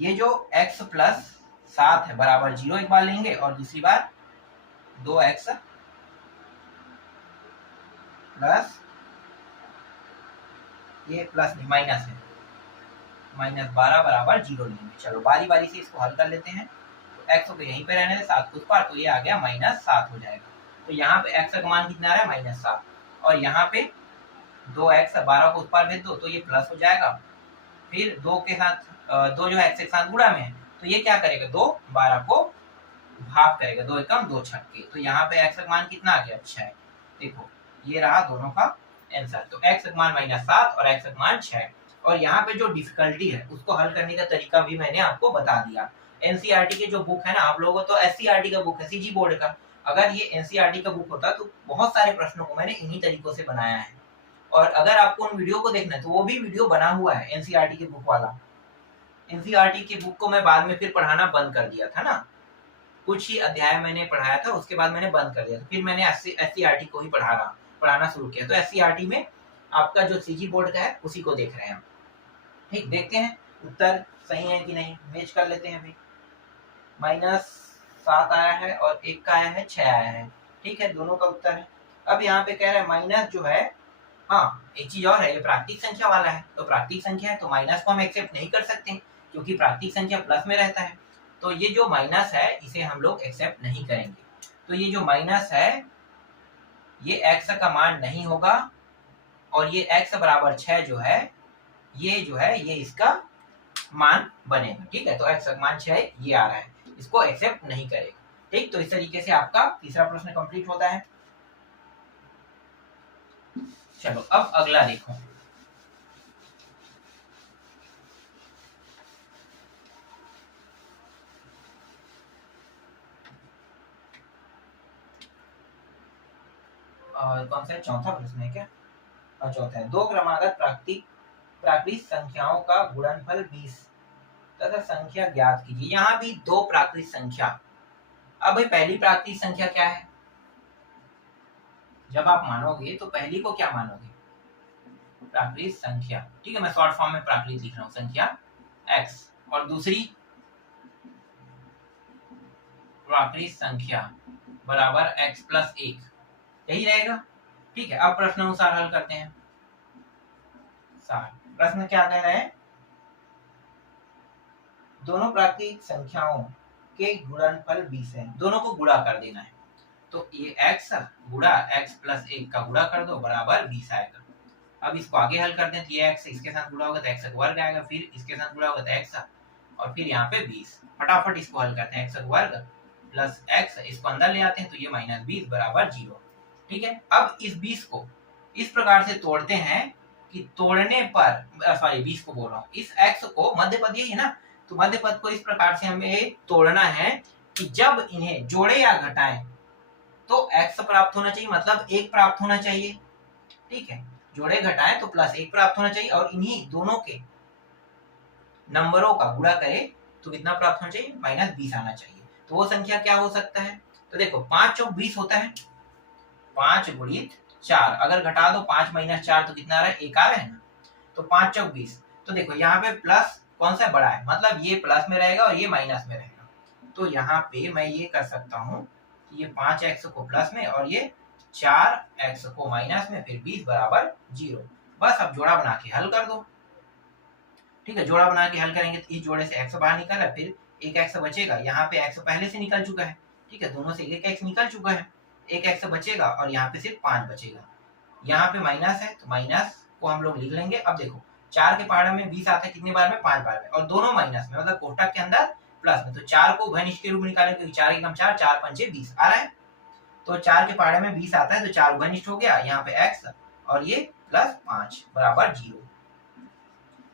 ये जो x प्लस 7 है बराबर 0 एक बार लेंगे, और दूसरी बार 2x प्लस, ये प्लस नहीं माइनस है, माइनस 12 बराबर 0 लेंगे। चलो बारी बारी से इसको हल कर लेते हैं। तो x को यहीं पे रहने दे, 7 को उस पार, तो ये आ गया माइनस 7 हो जाएगा। तो यहाँ पे x का मान कितना आ रहा है, माइनस 7, और यहाँ पे 2x 12 को उस पार भेज दो तो ये प्लस हो जाएगा। फिर 2 के साथ 2 जो है x के साथ गुणा में है, तो ये क्या करेगा, 2 12 को भाग करेगा, 2 एकम 2 छक्के, तो यहाँ पे x का मान कितना आ गया, 6। देखो ये रहा दोनों का आंसर। तो x का मान माइनस 7 और x का मान 6। और यहाँ पे जो डिफिकल्टी है उसको हल करने का तरीका भी मैंने आपको बता दिया। एनसीईआरटी के जो बुक है ना, आप लोगों को तो एससीईआरटी का बुक है, सीजी बोर्ड का, अगर ये एनसीईआरटी का बुक होता तो बहुत सारे प्रश्नों को मैंने इन्हीं तरीकों से बनाया है। और अगर आपको उन वीडियो को देखना है तो वो भी वीडियो बना हुआ है एनसीईआरटी के बुक वाला। एनसीईआरटी के बुक को मैं बाद में फिर पढ़ाना बंद कर दिया था ना, कुछ ही अध्याय मैंने पढ़ाया था, उसके बाद मैंने बंद कर दिया था, फिर मैंने एससीईआरटी को ही पढ़ाना शुरू किया। तो एससीईआरटी में आपका जो सीजी बोर्ड का है उसी को देख रहे हैं। ठीक, देखते हैं उत्तर सही है कि नहीं, मैच कर लेते हैं। अभी माइनस 7 आया है और 1 का आया है, 6 आया है। ठीक है, दोनों का उत्तर है। अब यहाँ पे कह रहे हैं माइनस जो है, हाँ एक चीज और है, ये प्राकृतिक संख्या वाला है, तो प्राकृतिक संख्या है तो माइनस को हम एक्सेप्ट नहीं कर सकते क्योंकि प्राकृतिक संख्या प्लस में रहता है। तो ये जो माइनस है इसे हम लोग एक्सेप्ट नहीं करेंगे। तो ये जो माइनस है ये x का मान नहीं होगा, और ये x बराबर 6 जो है ये इसका मान बनेगा। ठीक है, तो x का मान 6 ये आ रहा है, इसको एक्सेप्ट नहीं करेगा। ठीक, तो इस तरीके से आपका तीसरा प्रश्न कंप्लीट होता है। चलो अब अगला देखो। और कौन सा है, चौथा प्रश्न है क्या, और चौथा है, दो क्रमागत प्राकृतिक संख्याओं का गुणनफल 20 तथा संख्या ज्ञात कीजिए। यहाँ भी दो प्राकृतिक संख्या। अब भाई पहली प्राकृतिक संख्या क्या है, जब आप मानोगे तो पहली को क्या मानोगे, प्राकृतिक संख्या। ठीक है, मैं शॉर्ट फॉर्म में प्राकृतिक लिख रहा हूँ, संख्या x, और दूसरी प्राकृतिक संख्या बराबर x प्लस 1, यही रहेगा। ठीक है, अब प्रश्न अनुसार हल करते हैं। प्रश्न क्या कह रहे हैं, दोनों प्राकृतिक संख्याओं के गुणनफल 20 है, दोनों को गुणा कर देना है। तो ये x गुणा x प्लस 1 का गुणा कर दो बराबर 20 आएगा। अब इसको आगे हल करते हैं, तो ये x इसके साथ गुणा होगा तो x का वर्ग आएगा, फिर इसके साथ गुणा होगा तो x, और फिर यहाँ पे 20। फटाफट इसको हल करते हैं, x वर्ग प्लस x, इसको अंदर ले आते हैं तो ये माइनस 20 बराबर 0। ठीक है, अब इस 20 को इस प्रकार से तोड़ते हैं कि तोड़ने पर, सॉरी 20 को बोल रहा हूँ, इस x को मध्य पद यही है ना, तो मध्य पद को इस प्रकार से हमें तोड़ना है कि जब इन्हें जोड़े या घटाएं तो x प्राप्त होना चाहिए, मतलब 1 प्राप्त होना चाहिए। ठीक है, जोड़े घटाएं तो प्लस 1 प्राप्त होना चाहिए, और इन्हीं दोनों के नंबरों का गुणा करें तो कितना प्राप्त होना चाहिए, माइनस 20 आना चाहिए। तो वो संख्या क्या हो सकता है, तो देखो 5 चौक 20 होता है, 5 गुणित 4, अगर घटा दो 5 माइनस 4 तो कितना आ रहा है, 1 आ रहा है ना, तो 5 चौक 20। तो देखो यहाँ पे प्लस कौन सा बड़ा है, मतलब ये प्लस में रहेगा और ये माइनस में रहेगा। तो यहाँ पे मैं ये कर सकता हूँ कि ये 5x को प्लस में और ये 4x को माइनस में, फिर 20 बराबर 0। बस अब जोड़ा बना के हल कर दो। ठीक है, जोड़ा बना के हल करेंगे तो इस जोड़े से x बाहर निकल है, फिर एक x बचेगा, यहाँ पे x पहले से निकल चुका है। ठीक है, दोनों से एक x निकल चुका है, एक x बचेगा और यहाँ पे सिर्फ 5 बचेगा। यहाँ पे माइनस है तो माइनस को हम लोग लिख लेंगे। अब देखो 4 के पहाड़े में 20 आता है, कितनी बार में, 5 बार में, और दोनों माइनस में, मतलब कोष्टक के अंदर प्लस में। तो 4 को उभयनिष्ठ के रूप में निकालेंगे क्योंकि 4 एकम 4, 4 पंचे 20 आ रहा है। तो 4 के पहाड़े में 20 आता है तो 4 उभयनिष्ठ हो गया, यहाँ पे x और ये प्लस 5 बराबर 0।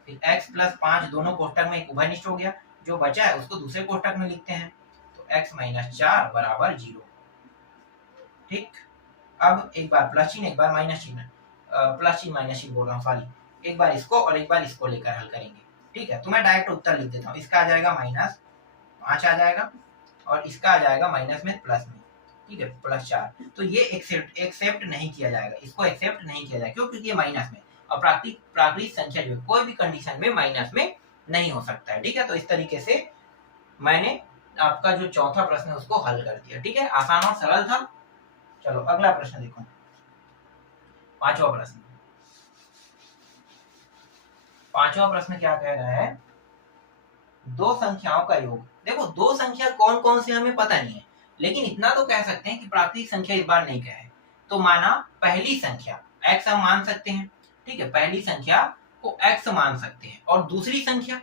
फिर x प्लस 5 दोनों कोष्टक में एक उभयनिष्ठ हो गया, जो बचा है उसको दूसरे कोष्टक में लिखते हैं, तो x माइनस 4 बराबर 0। ठीक, अब एक बार प्लस चिन्ह एक बार माइनस चिन्ह, प्लस चिन्ह माइनस चिन्ह बोल रहा हूँ सॉरी, एक बार इसको और एक बार इसको लेकर हल करेंगे। ठीक है, तो मैं डायरेक्ट उत्तर लिख देता हूँ। इसका आ जाएगा -5 आ जाएगा और इसका आ जाएगा माइनस में प्लस में, ठीक है, +4। तो ये एक्सेप्ट नहीं किया जाएगा, इसको एक्सेप्ट नहीं किया जाएगा। क्यों? क्योंकि ये माइनस में, और प्राकृतिक संख्या जो है कोई भी कंडीशन में माइनस में नहीं हो सकता है। ठीक है, तो इस तरीके से मैंने आपका जो चौथा प्रश्न है उसको हल कर दिया। ठीक है, आसान और सरल था। चलो अगला प्रश्न देखो, पांचवा प्रश्न। पांचवा प्रश्न क्या कह रहा है, दो संख्याओं का योग। देखो दो संख्या कौन कौन से हमें पता नहीं है, लेकिन इतना तो कह सकते हैं कि प्राकृतिक संख्या इस बार नहीं कहे। तो माना पहली संख्या x हम मान सकते हैं, ठीक है, पहली संख्या को x मान सकते हैं, और दूसरी संख्या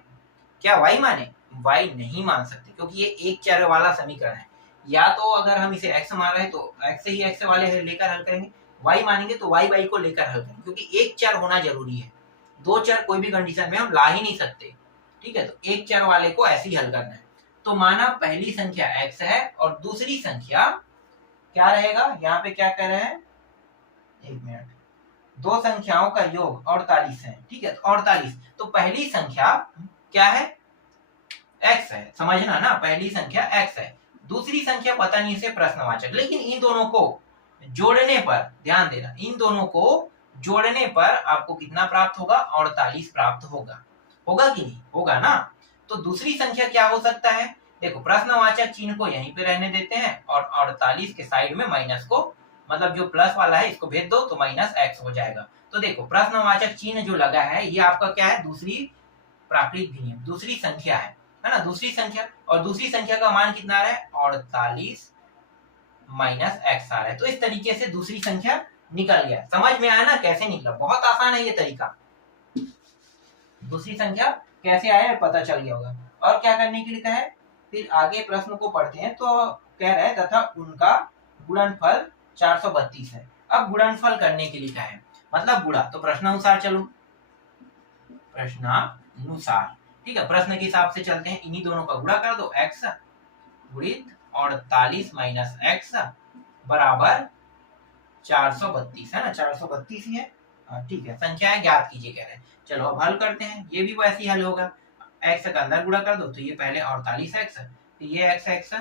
क्या y माने? y नहीं मान सकते, क्योंकि ये एक चर वाला समीकरण है। या तो अगर हम इसे x मान रहे हैं तो x से ही x वाले लेकर हल करेंगे, y मानेंगे तो y को लेकर हल करेंगे, क्योंकि एक चर होना जरूरी है। दो चर कोई भी कंडीशन में हम ला ही नहीं सकते। ठीक है, तो एक चर वाले को ऐसे ही हल करना है। तो माना पहली संख्या x है और दूसरी संख्या क्या रहेगा, यहाँ पे क्या कह रहे हैं, एक मिनट, दो संख्याओं का योग 48 है। ठीक है, तो 48, तो पहली संख्या क्या है, x है, समझना ना, पहली संख्या x है, दूसरी संख्या पता नहीं से प्रश्नवाचक। लेकिन इन दोनों को जोड़ने पर, ध्यान देना, इन दोनों को जोड़ने पर आपको कितना प्राप्त होगा, 48 प्राप्त होगा। होगा कि नहीं होगा ना? तो दूसरी संख्या क्या हो सकता है, देखो प्रश्नवाचक चिन्ह को यहीं पे रहने देते हैं और 48 के साइड में माइनस को, मतलब जो प्लस वाला है इसको भेज दो तो -x हो जाएगा। तो देखो प्रश्नवाचक चिन्ह जो लगा है ये आपका क्या है, दूसरी प्राकृतिक भिन्न, दूसरी संख्या है ना, दूसरी संख्या, और दूसरी संख्या का मान कितना आ रहा है, 48 -x आ रहा है। तो इस तरीके से दूसरी संख्या निकल गया। समझ में आया ना कैसे निकला? बहुत आसान है ये तरीका, दूसरी संख्या कैसे आया पता चल गया होगा। और क्या करने के लिए कहा है, फिर आगे प्रश्न को पढ़ते हैं। तो कह रहे हैं तथा उनका गुणनफल 432 है। अब गुणनफल करने के लिए कहा है, मतलब गुणा, तो प्रश्नानुसार चलो, प्रश्नानुसार, ठीक है, प्रश्न के हिसाब से चलते हैं। इन्हीं दोनों का गुणा कर दो, x गुणित 48 - x बराबर 432 है ना, 432 ही है। ठीक है, संख्याएं ज्ञात कीजिए कह रहे हैं। चलो अब हल करते हैं, ये भी वैसे ही हल होगा। x का अंदर गुणा कर दो तो ये पहले 48x, फिर ये x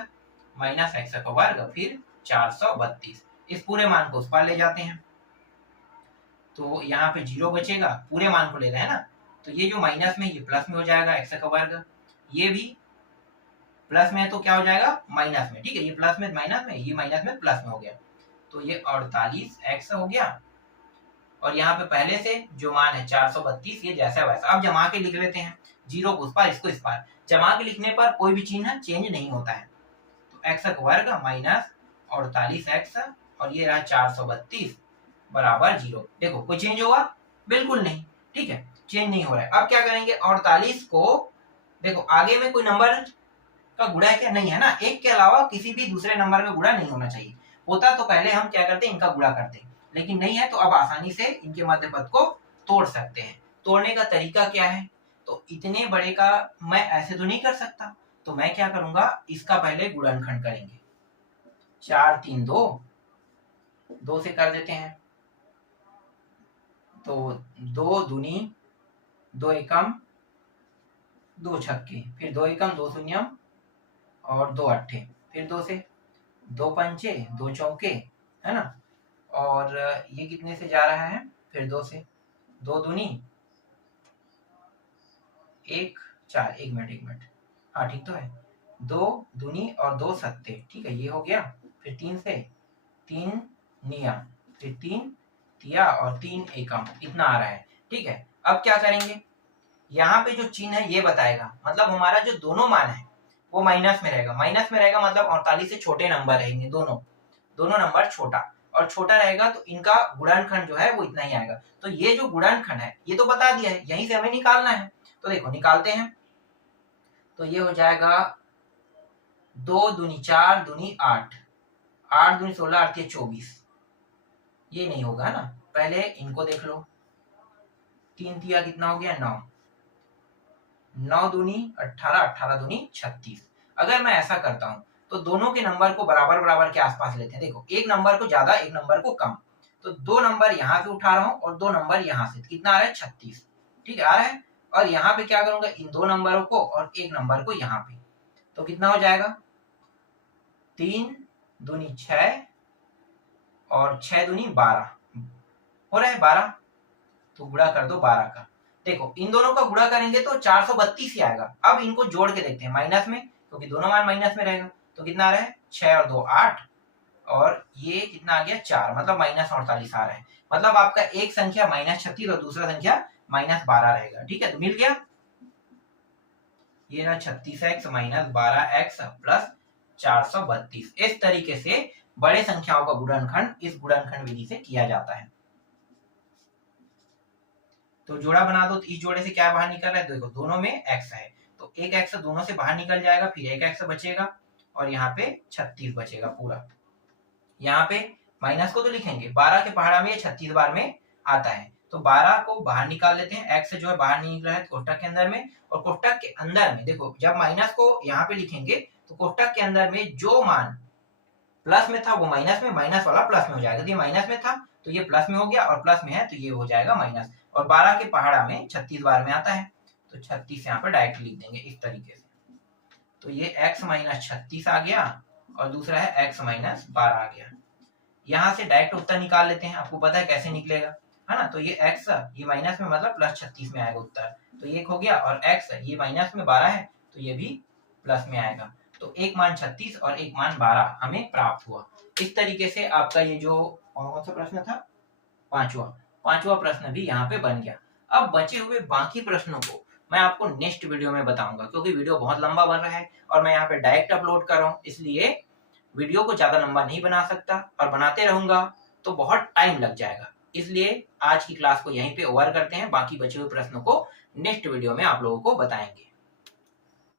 माइनस x का वर्ग, फिर 432। इस पूरे मान को उस पार ले जाते हैं तो यहाँ पे 0 बचेगा, पूरे मान को ले रहे हैं ना, तो ये जो माइनस में ये प्लस में हो जाएगा, x का वर्ग, ये भी प्लस में है तो क्या हो जाएगा, माइनस में। ठीक है, ये प्लस में माइनस में, ये माइनस में प्लस में हो गया, तो ये 48x हो गया। और यहाँ पे पहले से जो मान है 432, ये जैसा वैसा। अब जमा के लिख लेते हैं, 0 को उस पार, इसको इस पार। जमा के लिखने पर कोई भी चिन्ह चेंज नहीं होता है, तो x का वर्ग माइनस 48x और ये रहा 432 बराबर 0। देखो कोई चेंज होगा, बिल्कुल नहीं। ठीक है, चेंज नहीं हो रहा है। अब क्या करेंगे, 48 को देखो आगे में कोई नंबर का गुणा है क्या, नहीं है ना, एक के अलावा किसी भी दूसरे नंबर का गुणा नहीं होना चाहिए। होता तो पहले हम क्या करते, इनका गुणा करते, लेकिन नहीं है तो अब आसानी से इनके मध्य पद को तोड़ सकते हैं। तोड़ने का तरीका क्या है, तो इतने बड़े का मैं ऐसे तो नहीं कर सकता, तो मैं क्या करूंगा, इसका पहले गुणनखंड करेंगे। 4 3 2 से कर देते हैं, तो 2 दूनी 2 एकम 2 छक्के, फिर 2 एकम 2 शून्यम और 2 अट्ठे, फिर 2 से 2 पंचे 2 चौके, है ना, और ये कितने से जा रहा है, फिर 2 से 2 दूनी 1 4, एक मिनट, हाँ ठीक तो है, 2 दूनी और 2 सत्ते, ठीक है, ये हो गया। फिर 3 से 3 निया, फिर 3 तिया और 3 एकम, इतना आ रहा है। ठीक है, अब क्या करेंगे, यहाँ पे जो चिन्ह है ये बताएगा, मतलब हमारा जो दोनों मान है वो माइनस में रहेगा। माइनस में रहेगा मतलब 48 से छोटे नंबर रहेंगे, दोनों नंबर छोटा, और छोटा रहेगा तो इनका गुणनखंड जो है वो इतना ही आएगा। तो ये जो गुणनखंड है ये तो बता दिया है, यहीं से हमें निकालना है। तो देखो निकालते हैं, तो ये हो जाएगा 2 दूनी 4 दूनी 8, 8 दूनी 16, 8 या 24, ये नहीं होगा ना, पहले इनको देख लो। 3 तिया कितना हो गया, 9, 9 दूनी 18, 18 दूनी 36। अगर मैं ऐसा करता हूं तो दोनों के नंबर को बराबर बराबर के आसपास लेते हैं। देखो एक नंबर को ज्यादा एक नंबर को कम, तो 2 नंबर यहाँ से उठा रहा हूँ और 2 नंबर यहाँ से, कितना आ रहा है 36, ठीक है आ रहा है। और यहाँ पे क्या करूंगा, इन 2 नंबरों को और एक नंबर को यहाँ पे, तो कितना हो जाएगा 3 दूनी 6 और 6 दूनी 12 हो रहा है 12, तो गुणा कर दो 12 का। देखो इन दोनों का गुणा करेंगे तो 432 ही आएगा। अब इनको जोड़ के देखते हैं माइनस में, क्योंकि दोनों मान माइनस में रहेगा, तो कितना आ रहा है 6 और 2 8 और ये कितना आ गया 4, मतलब -48 आ रहा है। मतलब आपका एक संख्या -36 और दूसरा संख्या -12 रहेगा, ठीक है। तो मिल गया ये ना 36x - 12x प्लस 432। इस तरीके से बड़े संख्याओं का गुणनखंड इस गुणनखंड विधि से किया जाता है। तो जोड़ा बना दो, तो इस जोड़े से क्या बाहर निकल रहा है, देखो दोनों में x है, तो एक x दोनों से बाहर निकल जाएगा, फिर एक x बचेगा और यहाँ पे 36 बचेगा पूरा। यहाँ पे माइनस को तो लिखेंगे, 12 के पहाड़ा में 36 बार में आता है, तो 12 को बाहर निकाल लेते हैं। x जो है बाहर नहीं निकल रहा है कोष्टक के अंदर में, और कोष्टक के अंदर में देखो जब माइनस को यहाँ पे लिखेंगे तो कोष्टक के अंदर में जो मान प्लस में था वो माइनस में, माइनस वाला प्लस में हो जाएगा। तो ये माइनस में था तो ये प्लस में हो गया, और प्लस में है तो ये हो जाएगा माइनस। और 12 के पहाड़ा में 36 बार में आता है, तो 36 यहाँ पर डायरेक्ट लिख देंगे इस तरीके से। तो ये x - 36 आ गया और दूसरा है x - 12 आ गया। यहाँ से डायरेक्ट उत्तर निकाल लेते हैं, आपको पता है कैसे निकलेगा, है ना। तो ये x ये माइनस में मतलब +36 में आएगा उत्तर, तो ये हो गया। और x ये माइनस में 12 है तो ये भी प्लस में आएगा। तो एक मान 36 और एक मान 12 हमें प्राप्त हुआ। इस तरीके से आपका ये जो कौन सा प्रश्न था, पांचवा प्रश्न भी यहाँ पे बन गया। अब बचे हुए बाकी प्रश्नों को मैं आपको नेक्स्ट वीडियो में बताऊंगा, क्योंकि वीडियो बहुत लंबा बन रहा है और मैं यहाँ पे डायरेक्ट अपलोड कर रहा हूँ, इसलिए वीडियो को ज्यादा लंबा नहीं बना सकता, और बनाते रहूंगा तो बहुत टाइम लग जाएगा। इसलिए आज की क्लास को यहीं पे ओवर करते हैं, बाकी बचे हुए प्रश्नों को नेक्स्ट वीडियो में आप लोगों को बताएंगे।